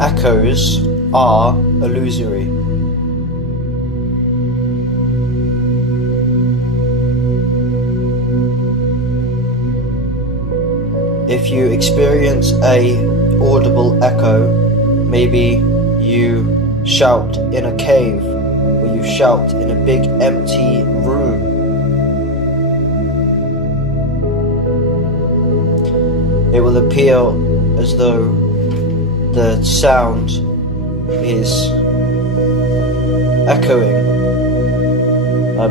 echoes are illusory. If you experience a audible echo, maybe you shout in a cave, or you shout in a big empty room, it will appear as though the sound is echoing,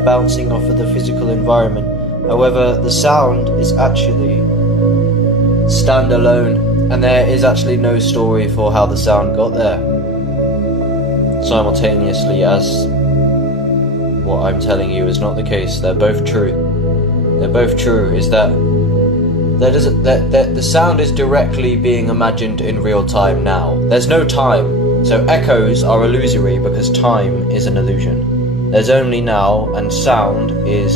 bouncing off of the physical environment. However, the sound is actually standalone, and there is actually no story for how the sound got there, simultaneously as what I'm telling you is not the case. They're both true. They're both true, is that the sound is directly being imagined in real time now. There's no time, so echoes are illusory because time is an illusion. There's only now, and sound is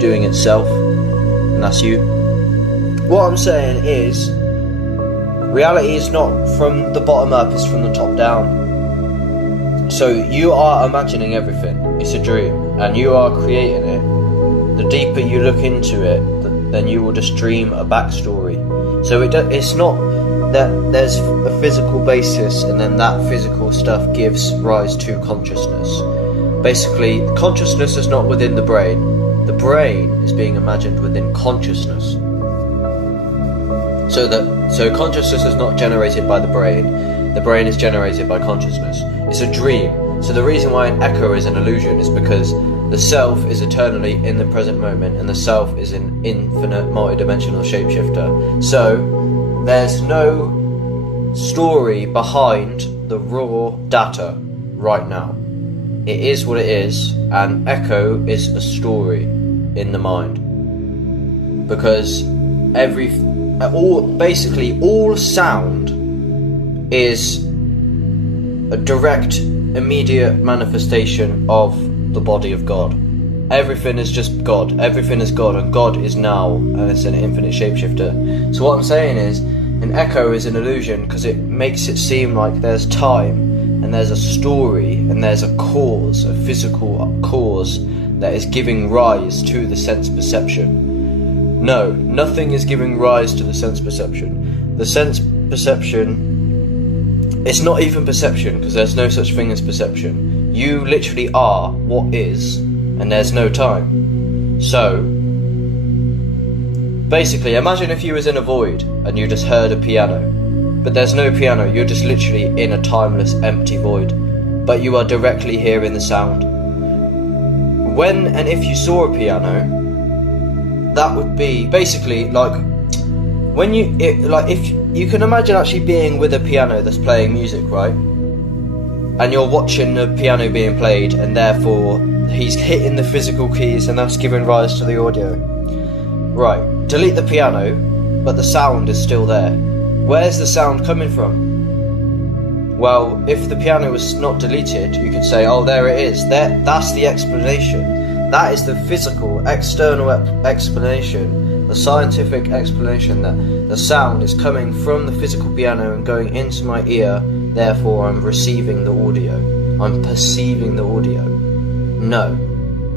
doing itself, and that's you. What I'm saying is, reality is not from the bottom up, it's from the top down. So you are imagining everything, it's a dream, and you are creating it. The deeper you look into it, then you will just dream a backstory. So it's not that there's a physical basis and then that physical stuff gives rise to consciousness. Basically, consciousness is not within the brain. The brain is being imagined within consciousness. So consciousness is not generated by the brain is generated by consciousness. It's a dream. So the reason why an echo is an illusion is because the self is eternally in the present moment, and the self is an infinite multidimensional shapeshifter. So there's no story behind the raw data right now. It is what it is, and echo is a story in the mind. Because all sound is a direct, immediate manifestation of the body of God. Everything is just God. Everything is God, and God is now, and it's an infinite shapeshifter. So what I'm saying is, an echo is an illusion because it makes it seem like there's time, and there's a story, and there's a cause, a physical cause that is giving rise to the sense perception. No, nothing is giving rise to the sense perception. The sense perception, it's not even perception, because there's no such thing as perception. You literally are what is, and there's no time. So, basically, imagine if you was in a void, and you just heard a piano. But there's no piano, you're just literally in a timeless, empty void. But you are directly hearing the sound. When and if you saw a piano, that would be basically like when if you can imagine actually being with a piano that's playing music, right? And you're watching the piano being played, and therefore he's hitting the physical keys, and that's giving rise to the audio. Right, delete the piano, but the sound is still there. Where's the sound coming from? Well, if the piano was not deleted, you could say, oh, there it is. That's the explanation. That is the physical, external explanation, the scientific explanation that the sound is coming from the physical piano and going into my ear, therefore I'm receiving the audio. I'm perceiving the audio. No,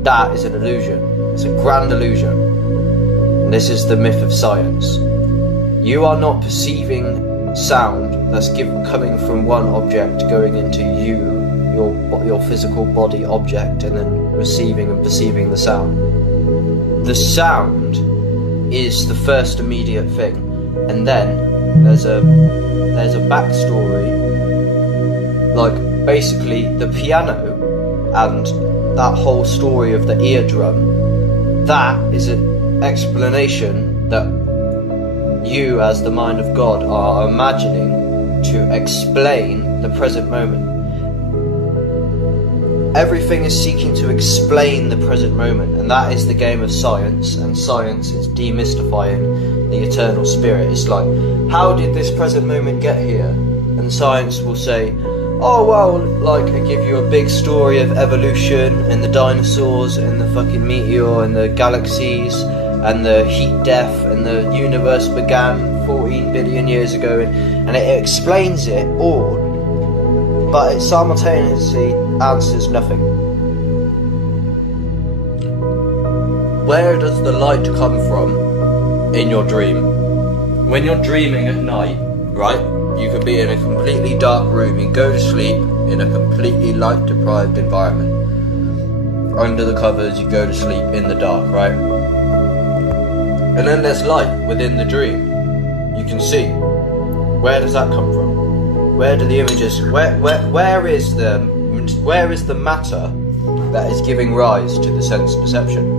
that is an illusion. It's a grand illusion. And this is the myth of science. You are not perceiving sound that's coming from one object going into you, your physical body object, and then receiving and perceiving the sound. The sound is the first immediate thing, and then there's a backstory. Like basically the piano and that whole story of the eardrum, that is an explanation that you as the mind of God are imagining to explain the present moment. Everything is seeking to explain the present moment, and that is the game of science, and science is demystifying the eternal spirit. It's like, how did this present moment get here? And science will say, oh well, like I give you a big story of evolution and the dinosaurs and the fucking meteor and the galaxies and the heat death and the universe began 14 billion years ago, and it explains it all but it simultaneously answers nothing. Where does the light come from in your dream? When you're dreaming at night, right, you could be in a completely dark room, you go to sleep in a completely light deprived environment. Under the covers, you go to sleep in the dark, right? And then there's light within the dream. You can see. Where does that come from? Where do the images, where is the matter that is giving rise to the sense perception?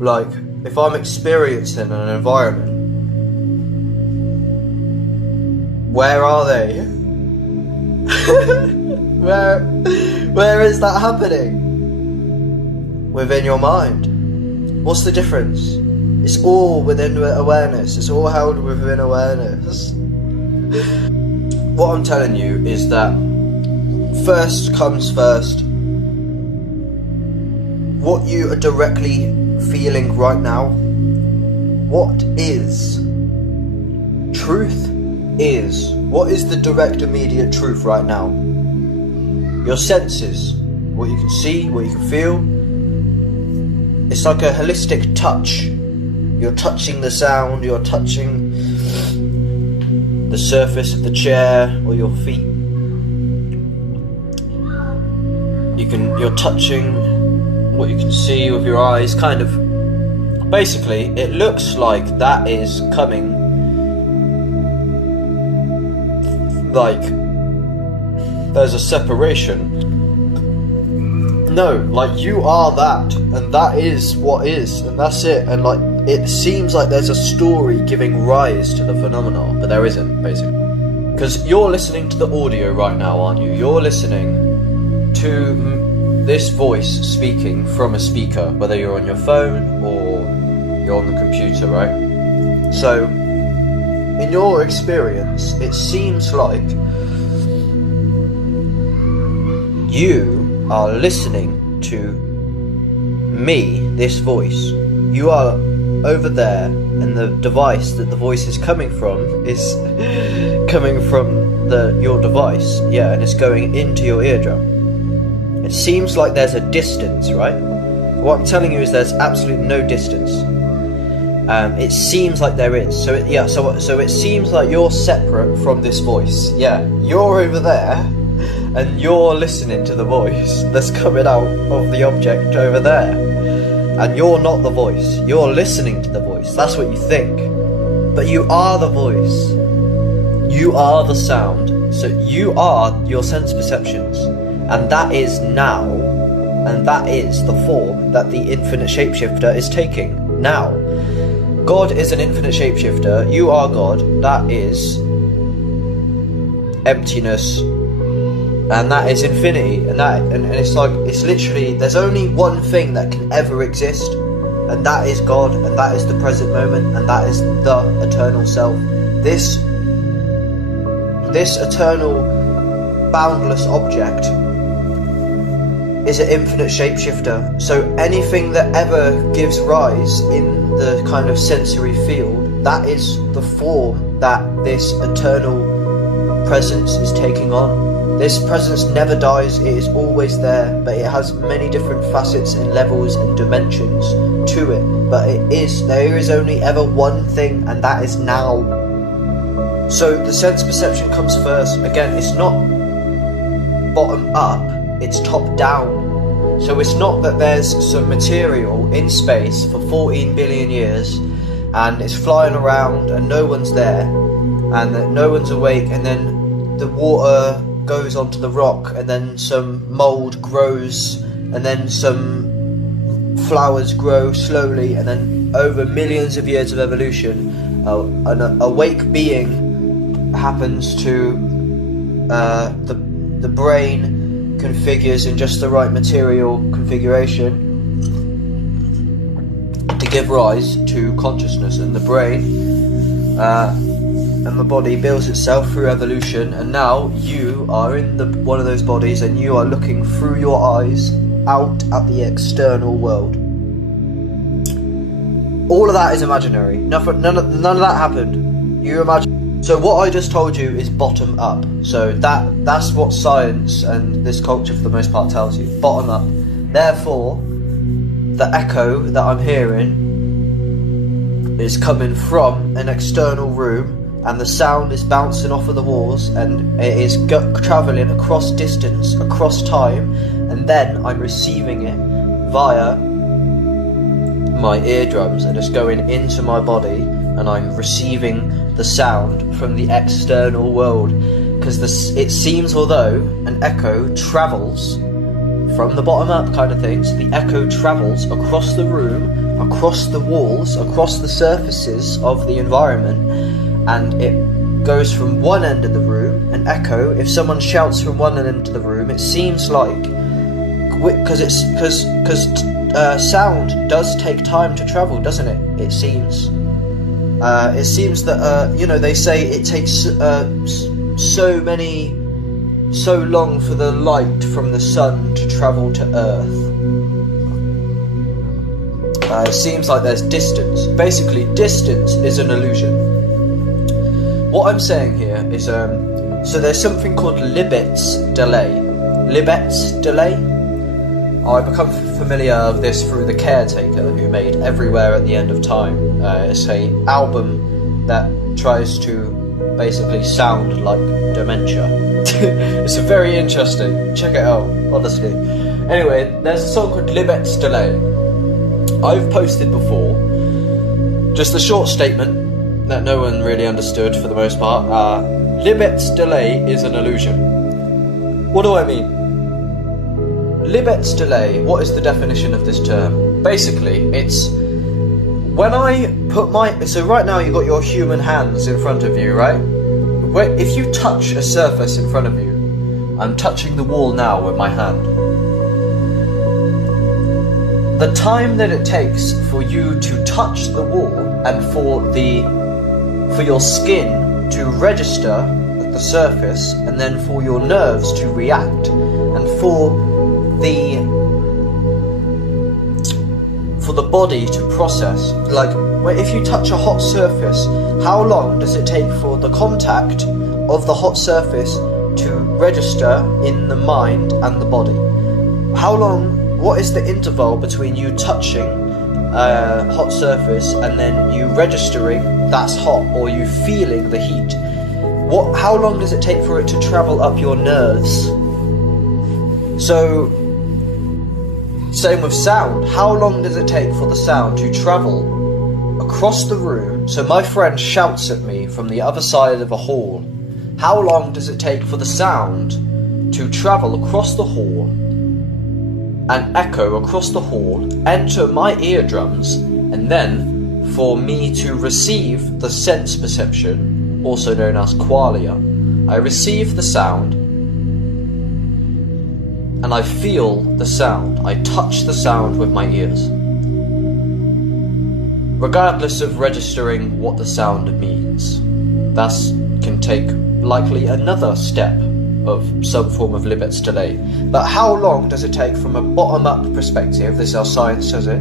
Like, if I'm experiencing an environment, where are they? where is that happening? Within your mind. What's the difference? It's all within awareness. It's all held within awareness. What I'm telling you is that first comes first. What you are directly feeling right now, what is truth is. What is the direct immediate truth right now? Your senses, what you can see, what you can feel. It's like a holistic touch. You're touching the sound, you're touching the surface of the chair or your feet. You're touching what you can see with your eyes, kind of. Basically, it looks like that is coming, like there's a separation. No, like you are that, and that is what is, and that's it. And like it seems like there's a story giving rise to the phenomenon, but there isn't, basically. Because you're listening to the audio right now, aren't you? You're listening to this voice speaking from a speaker, whether you're on your phone or you're on the computer, right? So, in your experience, it seems like you are listening to me, this voice. You are over there, and the device that the voice is coming from is coming from your device, yeah, and it's going into your eardrum. It seems like there's a distance, right? What I'm telling you is there's absolutely no distance. It seems like there is. So it seems like you're separate from this voice. Yeah, you're over there, and you're listening to the voice that's coming out of the object over there. And you're not the voice. You're listening to the voice. That's what you think. But you are the voice. You are the sound. So you are your sense perceptions. And that is now, and that is the form that the infinite shapeshifter is taking now. God is an infinite shapeshifter. You are God. That is emptiness, and that is infinity. And it's like, it's literally, there's only one thing that can ever exist, and that is God, and that is the present moment, and that is the eternal self. This eternal, boundless object is an infinite shapeshifter. So anything that ever gives rise in the kind of sensory field, that is the form that this eternal presence is taking on. This presence never dies, it is always there, but it has many different facets and levels and dimensions to it. But there is only ever one thing, and that is now. So the sense perception comes first. Again, it's not bottom up, it's top down. So it's not that there's some material in space for 14 billion years and it's flying around and no one's there and that no one's awake, and then the water goes onto the rock and then some mould grows and then some flowers grow slowly, and then over millions of years of evolution an awake being happens to the brain configures in just the right material configuration to give rise to consciousness, and the brain and the body builds itself through evolution, and now you are in one of those bodies and you are looking through your eyes out at the external world. All of that is imaginary. None of that happened. You imagine So what I just told you is bottom up. So that's what science and this culture for the most part tells you. Bottom up. Therefore, the echo that I'm hearing is coming from an external room, and the sound is bouncing off of the walls, and it is travelling across distance, across time, and then I'm receiving it via my eardrums, and it's going into my body, and I'm receiving the sound from the external world. Because it seems, although an echo travels from the bottom up kind of thing, so the echo travels across the room, across the walls, across the surfaces of the environment, and it goes from one end of the room. An echo, if someone shouts from one end of the room, it seems like, because sound does take time to travel, doesn't it? It seems that they say it takes so long for the light from the sun to travel to Earth. It seems like there's distance. Basically, distance is an illusion. What I'm saying here is, so there's something called Libet's delay. Libet's delay? I become familiar with this through The Caretaker, who made Everywhere at the End of Time. It's an album that tries to basically sound like dementia. It's very interesting. Check it out, honestly. Anyway, there's a song called Libet's Delay. I've posted before just a short statement that no one really understood for the most part. Libet's delay is an illusion. What do I mean? Libet's delay, what is the definition of this term? Basically, it's when I put so right now you've got your human hands in front of you, right? If you touch a surface in front of you, I'm touching the wall now with my hand. The time that it takes for you to touch the wall and for your skin to register the surface, and then for your nerves to react, and for the body to process. Like, if you touch a hot surface, how long does it take for the contact of the hot surface to register in the mind and the body? What is the interval between you touching a hot surface and then you registering that's hot, or you feeling the heat? How long does it take for it to travel up your nerves? So, same with sound. How long does it take for the sound to travel across the room? So my friend shouts at me from the other side of a hall. How long does it take for the sound to travel across the hall and echo across the hall, enter my eardrums, and then for me to receive the sense perception, also known as qualia? I receive the sound, and I feel the sound. I touch the sound with my ears, regardless of registering what the sound means. That can take likely another step of some form of Libet's delay. But how long does it take from a bottom-up perspective, this is how science says it,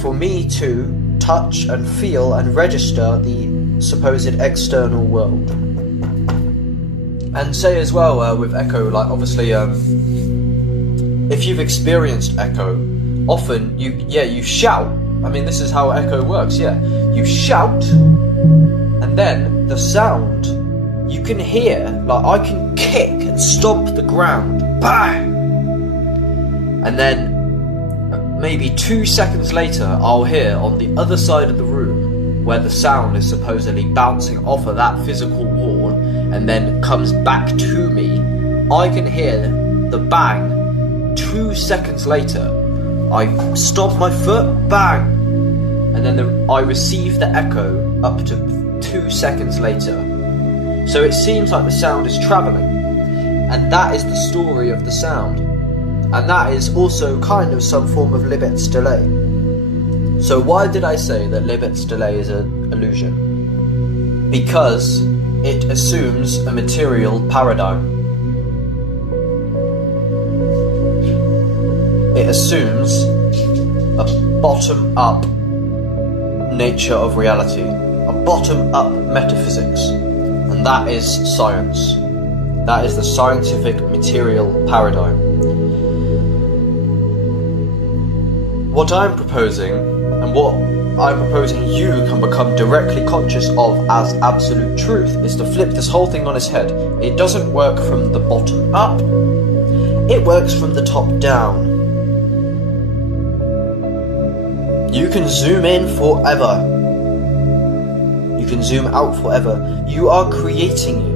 for me to touch and feel and register the supposed external world? And say as well, with echo, like obviously, if you've experienced echo, often you shout. I mean, this is how echo works, you shout, and then the sound, you can hear, like I can kick and stomp the ground, bang! And then maybe 2 seconds later, I'll hear on the other side of the room, where the sound is supposedly bouncing off of that physical wall, and then comes back to me, I can hear the bang. 2 seconds later, I stomp my foot, bang! And then I receive the echo up to 2 seconds later. So it seems like the sound is travelling, and that is the story of the sound, and that is also kind of some form of Libet's delay. So why did I say that Libet's delay is an illusion? Because it assumes a material paradigm. It assumes a bottom-up nature of reality, a bottom-up metaphysics, and that is science. That is the scientific material paradigm. What I'm proposing, and what I'm proposing you can become directly conscious of as absolute truth, is to flip this whole thing on its head. It doesn't work from the bottom up, it works from the top down. You can zoom in forever. You can zoom out forever. You are creating it.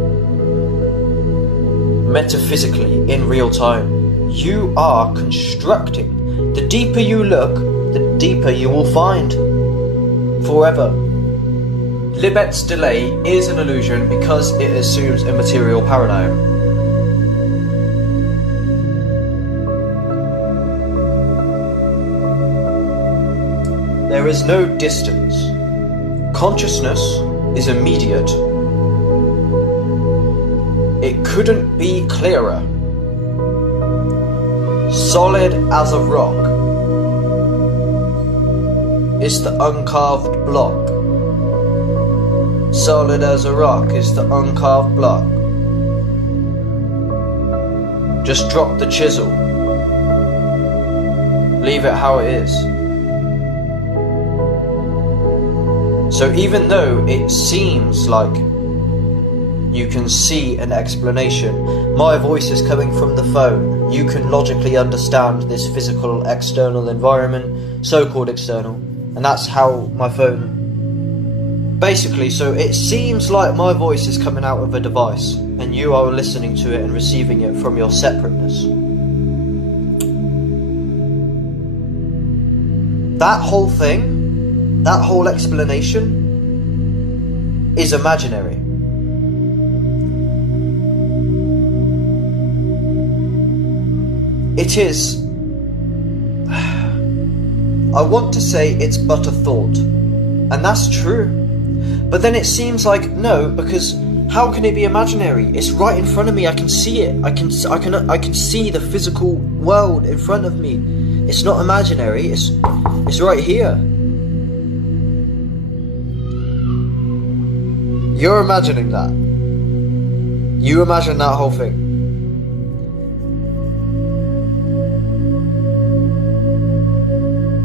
Metaphysically, in real time. You are constructing. The deeper you look, the deeper you will find. Forever. Libet's delay is an illusion because it assumes a material paradigm. There is no distance. Consciousness is immediate. It couldn't be clearer. Solid as a rock is the uncarved block. Solid as a rock is the uncarved block. Just drop the chisel. Leave it how it is. So even though it seems like you can see an explanation, my voice is coming from the phone, you can logically understand this physical external environment, so-called external, and that's how my phone... Basically, so it seems like my voice is coming out of a device, and you are listening to it and receiving it from your separateness. That whole thing, that whole explanation is imaginary. It is... I want to say it's but a thought, and that's true. But then it seems like no, because how can it be imaginary? It's right in front of me. I can see it. I can see the physical world in front of me. It's not imaginary. It's right here. You're imagining that. You imagine that whole thing.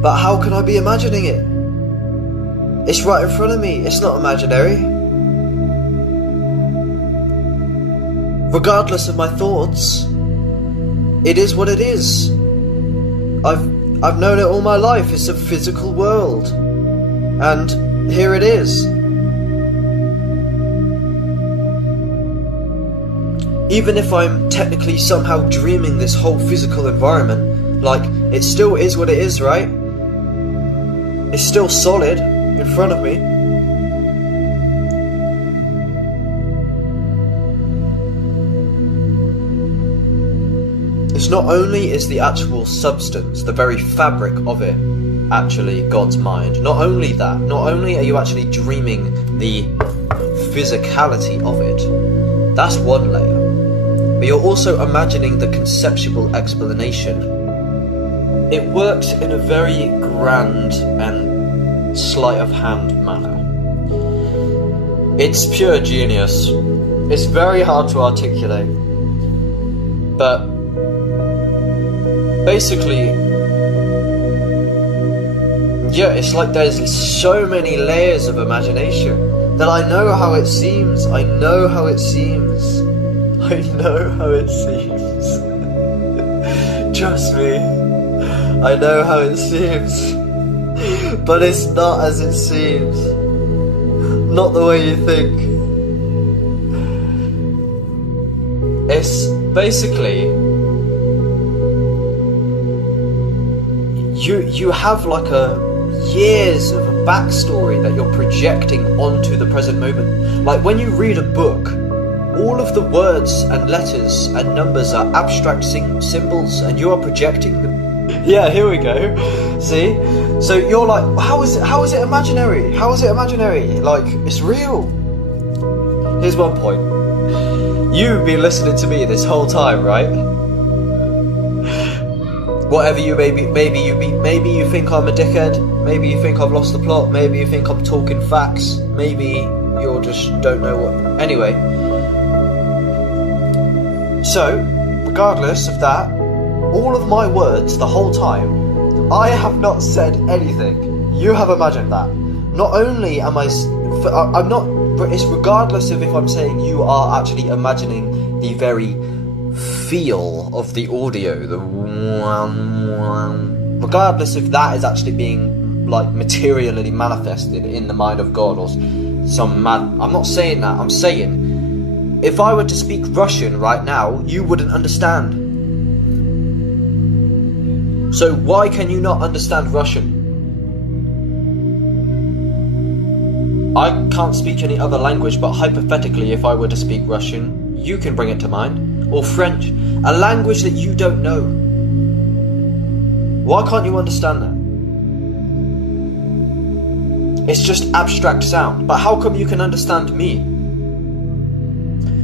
But how can I be imagining it? It's right in front of me. It's not imaginary. Regardless of my thoughts, it is what it is. I've known it all my life. It's a physical world. And here it is. Even if I'm technically somehow dreaming this whole physical environment, like, it still is what it is, right? It's still solid in front of me. It's not only is the actual substance, the very fabric of it, actually God's mind. Not only that, not only are you actually dreaming the physicality of it, that's one layer. But you're also imagining the conceptual explanation. It works in a very grand and sleight of hand manner. It's pure genius. It's very hard to articulate. But basically, yeah, it's like there's so many layers of imagination that I know how it seems. I know how it seems. I know how it seems. Trust me, I know how it seems. But it's not as it seems. Not the way you think. It's basically, you have like years of a backstory that you're projecting onto the present moment. Like when you read a book, all of the words and letters and numbers are abstract symbols, and you are projecting them. Yeah, here we go. See? So you're like, how is it imaginary? How is it imaginary? Like, it's real. Here's one point. You've been listening to me this whole time, right? Whatever you maybe you think I'm a dickhead. Maybe you think I've lost the plot. Maybe you think I'm talking facts. Maybe you just don't know what... Anyway. So, regardless of that, all of my words the whole time, I have not said anything. You have imagined that. Not only am I'm not... It's regardless of if I'm saying you are actually imagining the very feel of the audio, the regardless if that is actually being like materially manifested in the mind of God or some man. I'm not saying that. I'm saying if I were to speak Russian right now, you wouldn't understand. So why can you not understand Russian? I can't speak any other language, but hypothetically, if I were to speak Russian, you can bring it to mind. Or French, a language that you don't know. Why can't you understand that? It's just abstract sound. But how come you can understand me?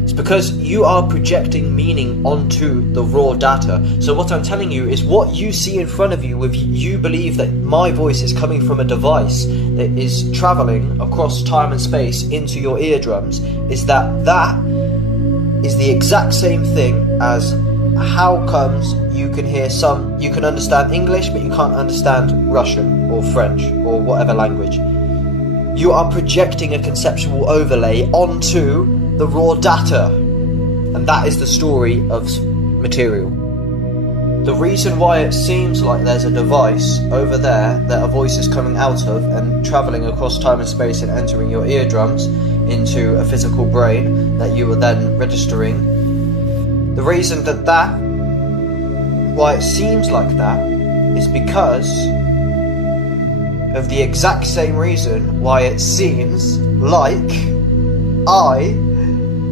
It's because you are projecting meaning onto the raw data. So what I'm telling you is what you see in front of you, if you believe that my voice is coming from a device that is traveling across time and space into your eardrums, is that is the exact same thing as how comes you can understand English but you can't understand Russian or French or whatever language. You are projecting a conceptual overlay onto the raw data, and that is the story of material. The reason why it seems like there's a device over there that a voice is coming out of and travelling across time and space and entering your eardrums into a physical brain that you are then registering, the reason why it seems like that is because of the exact same reason why it seems like I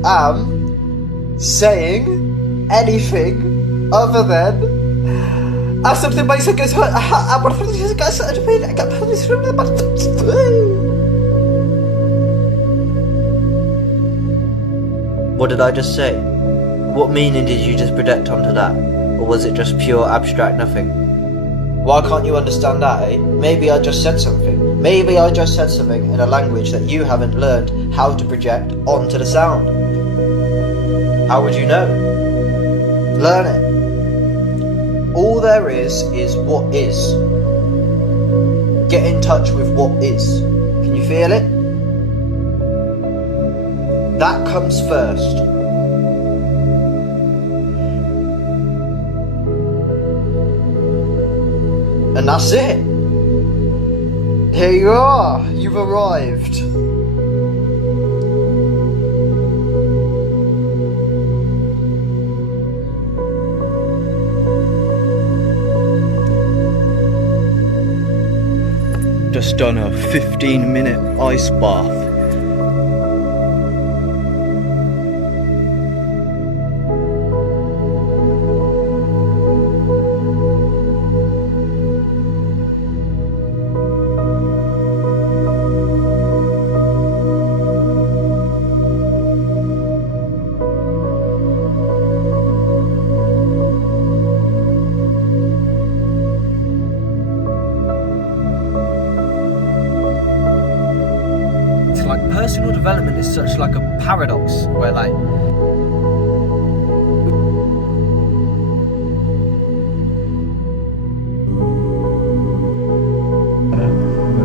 am saying anything other than something basic as What did I just say? What meaning did you just project onto that? Or was it just pure abstract nothing? Why can't you understand that, eh? Maybe I just said something. Maybe I just said something in a language that you haven't learned how to project onto the sound. How would you know? Learn it. All there is what is. Get in touch with what is. Can you feel it? That comes first. And that's it. Here you are. You've arrived. Just done a 15-minute ice bath. Personal development is such like a paradox where like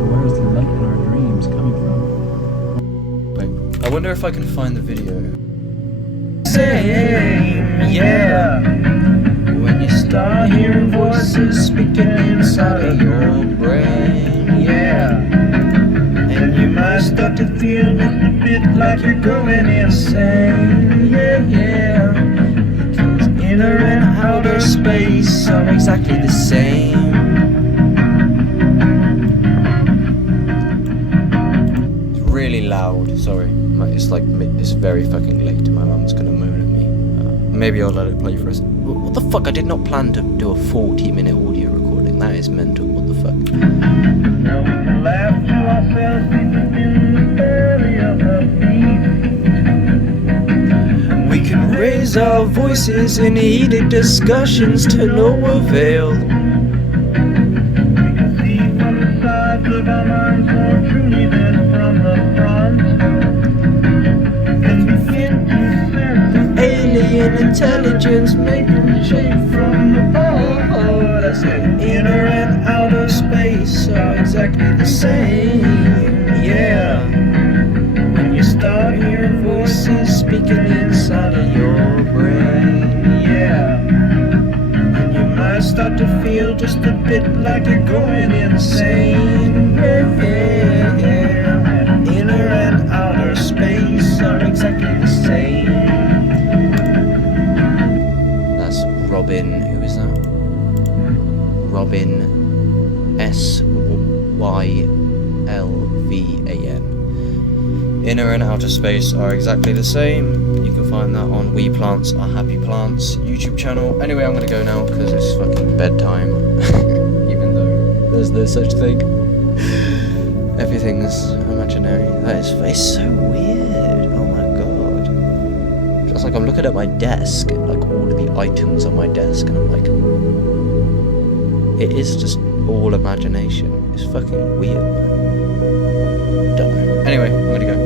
where's the light in our dreams coming from? I wonder if I can find the video. Same, yeah. When you start hearing voices speaking inside of your brain, yeah. And you might start to feel a little bit like you're going insane, yeah, yeah. Because inner and outer space are exactly the same. It's really loud, sorry. It's very fucking late. My mum's gonna moan at me. Maybe I'll let it play for us. What the fuck? I did not plan to do a 40-minute audio recording. That is mental. What the fuck? Now we can laugh to ourselves deep in the belly of the beast. We can raise our voices in heated discussions to no avail. We can see from the side intelligence making shape from above. That's it. Inner and outer space are exactly the same. Yeah. When you start hearing voices speaking inside of your brain. Yeah. And you might start to feel just a bit like you're going insane. Yeah. Inner and outer space are exactly the same. That's Robin, who is that? Robin SYLVAN. Inner and outer space are exactly the same. You can find that on We Plants Are Happy Plants YouTube channel. Anyway, I'm gonna go now because it's fucking bedtime. Even though there's no such thing. Everything's imaginary. It's so weird. Oh my god. Just like I'm looking at my desk, like all of the items on my desk, and I'm like, it is just all imagination. It's fucking weird. Don't know. Anyway, I'm gonna go.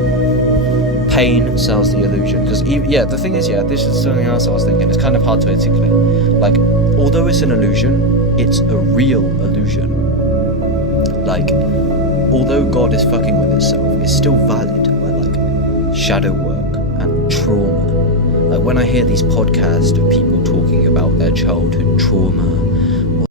Pain sells the illusion. Because, the thing is, this is something else I was thinking. It's kind of hard to articulate. Like, although it's an illusion, it's a real illusion. Like, although God is fucking with itself, it's still valid. Where, like, shadow work and trauma. Like, when I hear these podcasts of people talking about their childhood trauma